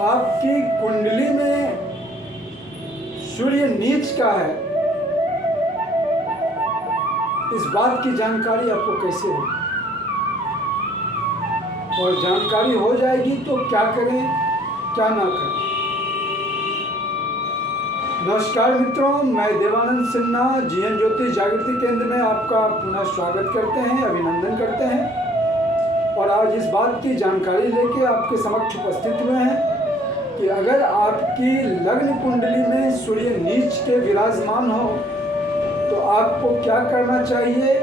आपकी कुंडली में सूर्य नीच का है, इस बात की जानकारी आपको कैसे होगी, और जानकारी हो जाएगी तो क्या करें क्या ना करें। नमस्कार मित्रों, मैं देवानंद सिन्हा जीवन ज्योति जागृति केंद्र में आपका पुनः स्वागत करते हैं, अभिनंदन करते हैं। और आज इस बात की जानकारी लेके आपके समक्ष उपस्थित हुए हैं कि अगर आपकी लग्न कुंडली में सूर्य नीच के विराजमान हो तो आपको क्या करना चाहिए,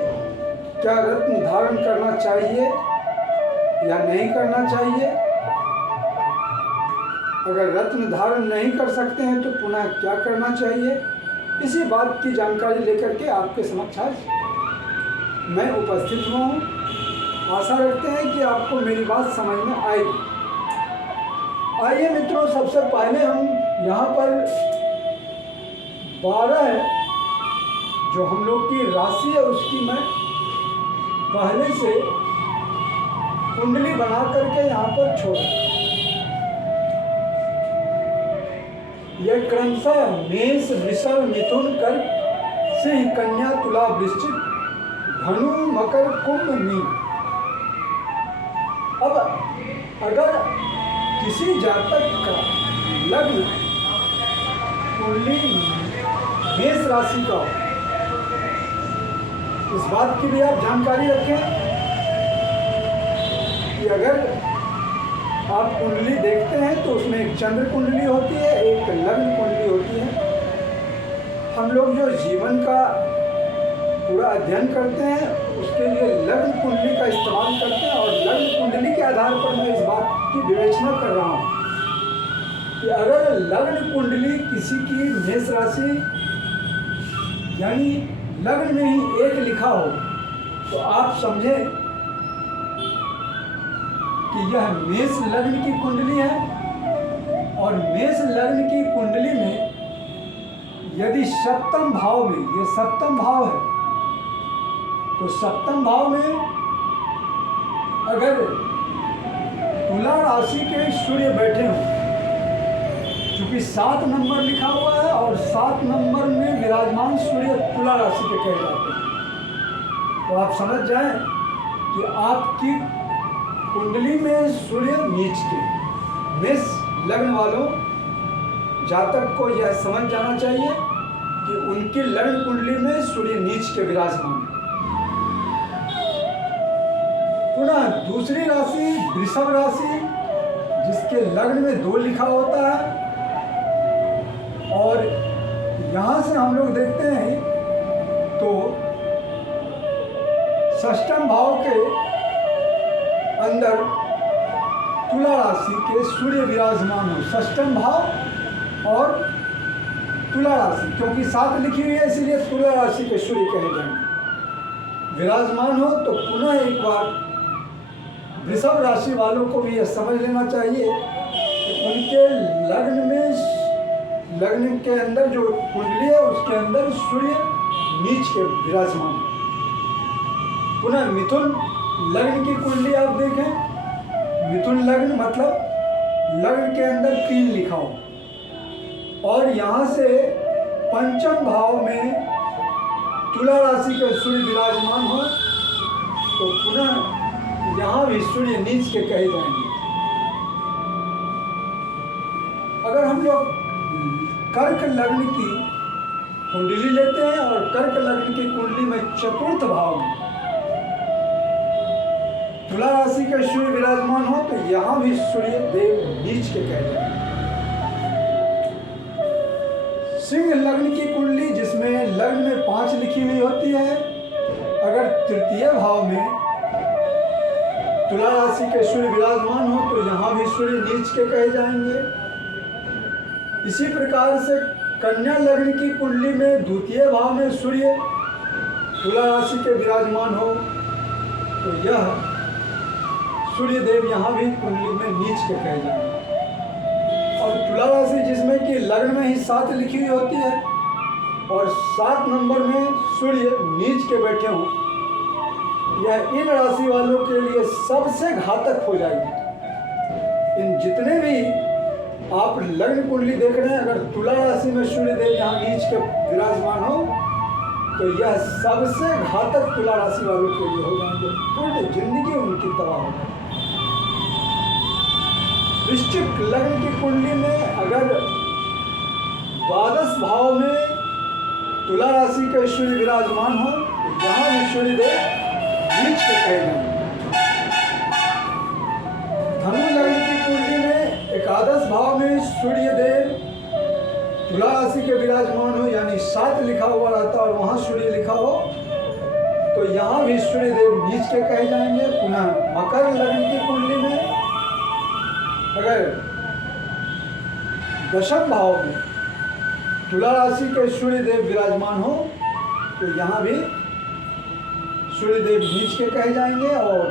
क्या रत्न धारण करना चाहिए या नहीं करना चाहिए। अगर रत्न धारण नहीं कर सकते हैं तो पुनः क्या करना चाहिए, इसी बात की जानकारी लेकर के आपके समक्ष आज मैं उपस्थित हुआ हूँ। आशा रखते हैं कि आपको मेरी बात समझ में आएगी। आइए मित्रों, सबसे पहले हम यहाँ पर 12 जो हम लोग की राशि है उसकी मैं पहले से कुंडली बना करके यहाँ पर छोड़, यह क्रमशः मेष, वृषभ, मिथुन, कर्क, सिंह, कन्या, तुला, वृश्चिक, धनु, मकर, कुंभ, मीन। अब अगर किसी जातक का लग्न कुंडली मेष राशि का, इस बात की भी आप जानकारी रखें कि अगर आप कुंडली देखते हैं तो उसमें एक चंद्र कुंडली होती है, एक लग्न कुंडली होती है। हम लोग जो जीवन का पूरा अध्ययन करते हैं उसके लिए लग्न कुंडली का इस्तेमाल करते हैं, और लग्न कुंडली के आधार पर मैं इस बात की विवेचना कर रहा हूँ कि अगर लग्न कुंडली किसी की मेष राशि यानी लग्न में ही एक लिखा हो तो आप समझें कि यह मेष लग्न की कुंडली है। और मेष लग्न की कुंडली में यदि सप्तम भाव में, ये सप्तम भाव है, तो सप्तम भाव में अगर तुला राशि के सूर्य बैठे हों, चूंकि 7 नंबर लिखा हुआ है और 7 नंबर में विराजमान सूर्य तुला राशि के कहे जाते हैं, तो आप समझ जाएं कि आपकी कुंडली में सूर्य नीच के। मेष लग्न वालों जातक को यह समझ जाना चाहिए कि उनकी लग्न कुंडली में सूर्य नीच के विराजमान है। पुनः दूसरी राशि वृषभ राशि, जिसके लग्न में 2 लिखा होता है, और यहाँ से हम लोग देखते हैं तो षष्ठम भाव के अंदर तुला राशि के सूर्य विराजमान हो। षष्ठम भाव और तुला राशि, क्योंकि 7 लिखी हुई है इसलिए तुला राशि के सूर्य कहे जाएंगे, विराजमान हो। तो पुनः एक बार वृषभ राशि वालों को भी यह समझ लेना चाहिए कि उनके लग्न के अंदर जो कुंडली है उसके अंदर सूर्य नीच के विराजमान है। पुनः मिथुन लग्न की कुंडली आप देखें, मिथुन लग्न मतलब लग्न के अंदर 3 लिखा हो, और यहाँ से पंचम भाव में तुला राशि का सूर्य विराजमान हो, तो पुनः यहाँ भी सूर्य नीच के कहे जाएंगे। अगर हम लोग कर्क लग्न की कुंडली लेते हैं और कर्क लग्न की कुंडली में चतुर्थ भाव में तुला राशि का सूर्य विराजमान हो, तो यहाँ भी सूर्य देव नीच के कहे जाएंगे। सिंह लग्न की कुंडली, जिसमें लग्न में 5 लिखी हुई होती है, अगर तृतीय भाव में तुला राशि के सूर्य विराजमान हो तो यहाँ भी सूर्य नीच के कहे जाएंगे। इसी प्रकार से कन्या लग्न की कुंडली में द्वितीय भाव में सूर्य तुला राशि के विराजमान हो तो यह सूर्य देव यहाँ भी कुंडली में नीच के कहे जाएंगे। और तुला राशि जिसमें कि लग्न में ही 7 लिखी हुई होती है और 7 नंबर में सूर्य नीच के बैठे हों, यह इन राशि वालों के लिए सबसे घातक हो जाएगी। इन जितने भी आप लग्न कुंडली देख रहे हैं, अगर तुला राशि में सूर्य देव यहाँ नीच के विराजमान हो तो यह सबसे घातक तुला राशि वालों के लिए हो जाएंगे, पूरी जिंदगी उनकी तबाह हो जाएगी। वृश्चिक लग्न की कुंडली में अगर द्वादश भाव में तुला राशि का सूर्य विराजमान हो तो यहाँ भी सूर्य देव नीच के कहे जाएंगे। धनु लग्न की कुंडली में एकादश भाव में सूर्य देव तुला राशि के विराजमान हो, यानी 7 लिखा हुआ रहता और वहां सूर्य लिखा हो तो यहाँ भी सूर्य देव नीच के कहे जाएंगे। पुनः मकर लग्न की कुंडली में अगर दशम भाव में तुला राशि के सूर्य देव विराजमान हो तो यहाँ भी सूर्य देव नीच के कहे जाएंगे। और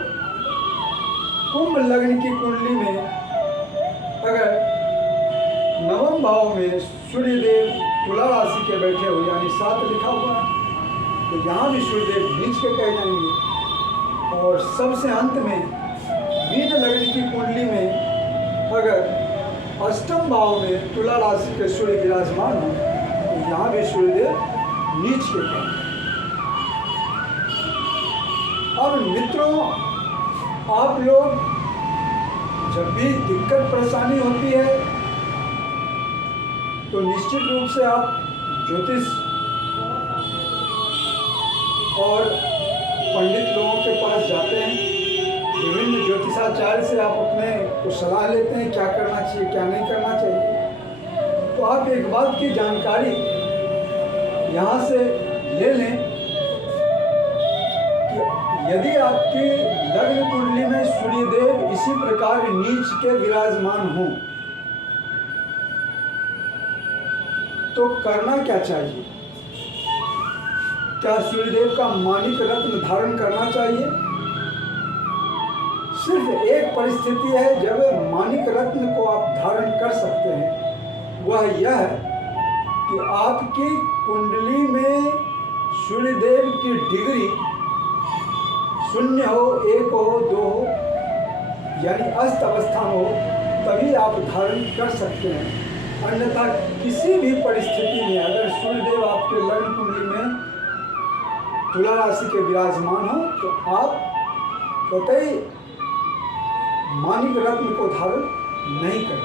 कुंभ लग्न की कुंडली में अगर नवम भाव में सूर्य देव तुला राशि के बैठे हो, यानी 7 लिखा हुआ है, तो यहाँ भी सूर्य देव नीच के कहे जाएंगे। और सबसे अंत में मीन लग्न की कुंडली में अगर अष्टम भाव में तुला राशि के सूर्य विराजमान हो तो यहाँ भी सूर्य देव नीच के कहेंगे। अब मित्रों, आप लोग जब भी दिक्कत परेशानी होती है तो निश्चित रूप से आप ज्योतिष और पंडित लोगों के पास जाते हैं। विभिन्न ज्योतिषाचार्य से आप अपने को सलाह लेते हैं क्या करना चाहिए क्या नहीं करना चाहिए। तो आप एक बात की जानकारी यहाँ से ले लें कि यदि आपकी लग्न कुंडली में सूर्यदेव इसी प्रकार नीच के विराजमान हों तो करना क्या चाहिए। क्या सूर्यदेव का माणिक रत्न धारण करना चाहिए। सिर्फ एक परिस्थिति है जब माणिक रत्न को आप धारण कर सकते हैं, वह यह कि आपकी कुंडली में सूर्यदेव की डिग्री 0 हो, 1 हो, 2 हो, यानी अस्त अवस्था हो, तभी आप धारण कर सकते हैं। अन्यथा किसी भी परिस्थिति में अगर सूर्यदेव आपके लग्न कुंडली में तुला राशि के विराजमान हो तो आप कतई माणिक रत्न को धारण नहीं करें।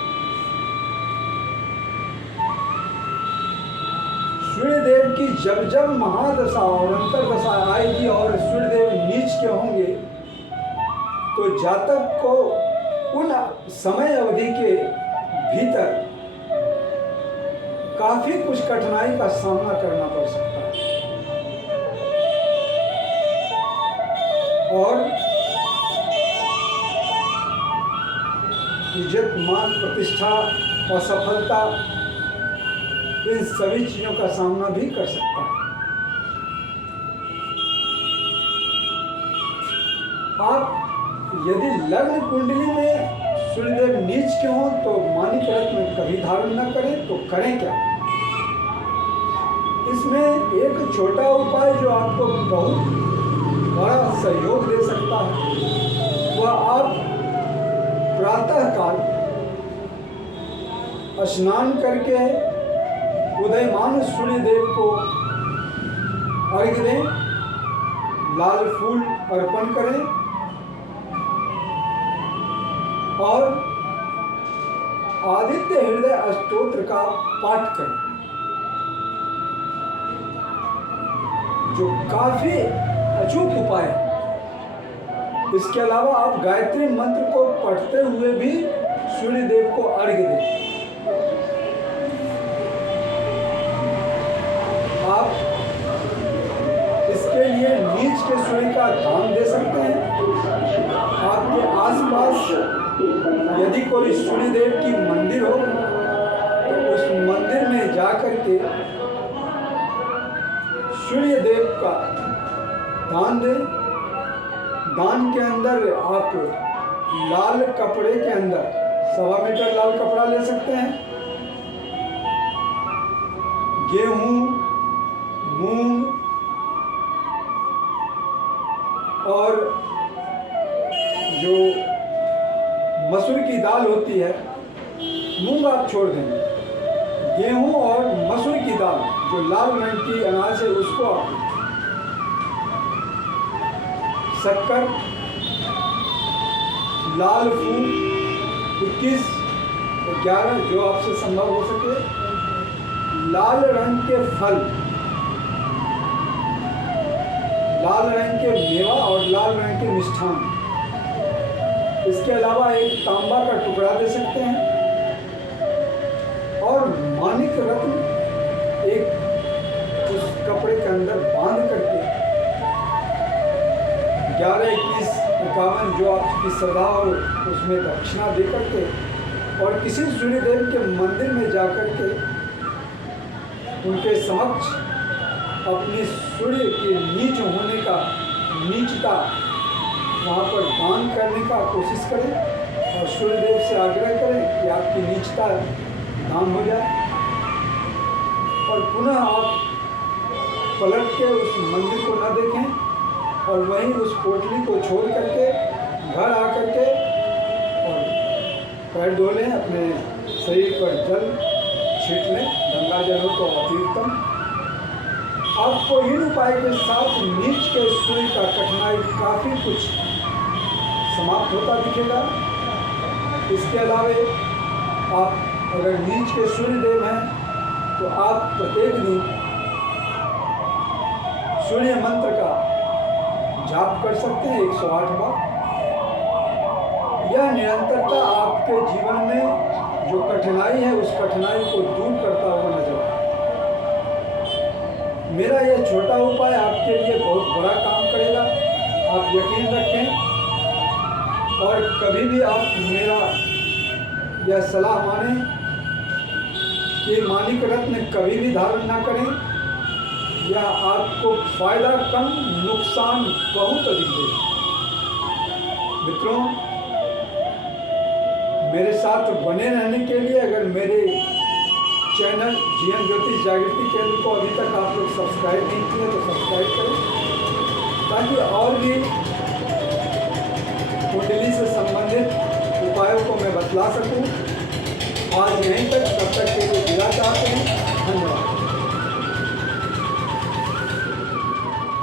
सूर्यदेव की जब जब महादशा और अंतरदशा आएगी और सूर्यदेव नीच के होंगे तो जातक को उन समय अवधि के भीतर काफी कुछ कठिनाई का सामना करना पड़ सकता है। और इज्जत, मान, प्रतिष्ठा, असफलता, इन सभी चीजों का सामना भी कर सकता है। आप यदि लग्न कुंडली में सूर्यदेव नीच के हों तो माणिक रत्न कभी धारण न करें तो करें क्या। इसमें एक छोटा उपाय जो आपको बहुत बड़ा सहयोग दे सकता है, वह आप प्रातः काल स्नान करके उदयमान सूर्यदेव को अर्घ्य दें, लाल फूल अर्पण करें और आदित्य हृदय स्तोत्र का पाठ करें, जो काफी अचूक उपाय है। इसके अलावा आप गायत्री मंत्र को पढ़ते हुए भी सूर्यदेव को अर्घ्य दें। आप इसके लिए नीच के सूर्य का दान दे सकते हैं। आपके आसपास यदि कोई सूर्यदेव की मंदिर हो तो उस मंदिर में जाकर के सूर्यदेव का दान दें। दान के अंदर आप लाल कपड़े के अंदर 1.25 मीटर लाल कपड़ा ले सकते हैं। गेहूं, मूंग और जो मसूर की दाल होती है मूंग आप छोड़ देंगे। गेहूं और मसूर की दाल जो लाल रंग की अनाज है उसको आप लें। शक्कर, लाल फूल 21 11 जो आपसे संभव हो सके, लाल रंग के फल, लाल रंग के मेवा और लाल रंग के मिष्ठान। इसके अलावा एक तांबा का टुकड़ा दे सकते हैं और माणिक रत्न एक उस कपड़े के अंदर बांध करके 11 21 51 जो आपकी श्रद्धा हो उसमें दक्षिणा दे करके और किसी सूर्यदेव के मंदिर में जाकर के उनके समक्ष अपनी सूर्य के नीच होने का नीचता वहाँ पर दान करने का कोशिश करें और सूर्यदेव से आग्रह करें कि आपकी नीचता दान हो जाए। और पुनः आप पलट के उस मंदिर को न देखें और वहीं उस पोटली को छोड़ करके घर आकर के और पैर धो लें, अपने शरीर पर जल छीट लें, गंगा जल हो तो अति उत्तम। आपको इन उपाय के साथ नीच के सूर्य का कठिनाई काफ़ी कुछ समाप्त होता दिखेगा। इसके अलावे आप अगर नीच के सूर्यदेव हैं तो आप प्रत्येक दिन सूर्य मंत्र का जाप कर सकते हैं 108 बार। यह निरंतरता आपके जीवन में जो कठिनाई है उस कठिनाई को दूर करता हुआ नजर आए। मेरा यह छोटा उपाय आपके लिए बहुत बड़ा काम करेगा, आप यकीन रखें। और कभी भी आप मेरा यह सलाह मानें कि माणिक रत्न कभी भी धारण ना करें, या आपको फायदा कम नुकसान बहुत अधिक देगा। मित्रों, मेरे साथ बने रहने के लिए अगर मेरे चैनल जीवन ज्योतिष जागृति केंद्र को अभी तक आप लोग सब्सक्राइब नहीं किए तो सब्सक्राइब करें, ताकि और भी कुंडली से संबंधित उपायों को मैं बतला सकूं। आज यहीं तक, तब तक के लिए विदा चाहते हैं। धन्यवाद।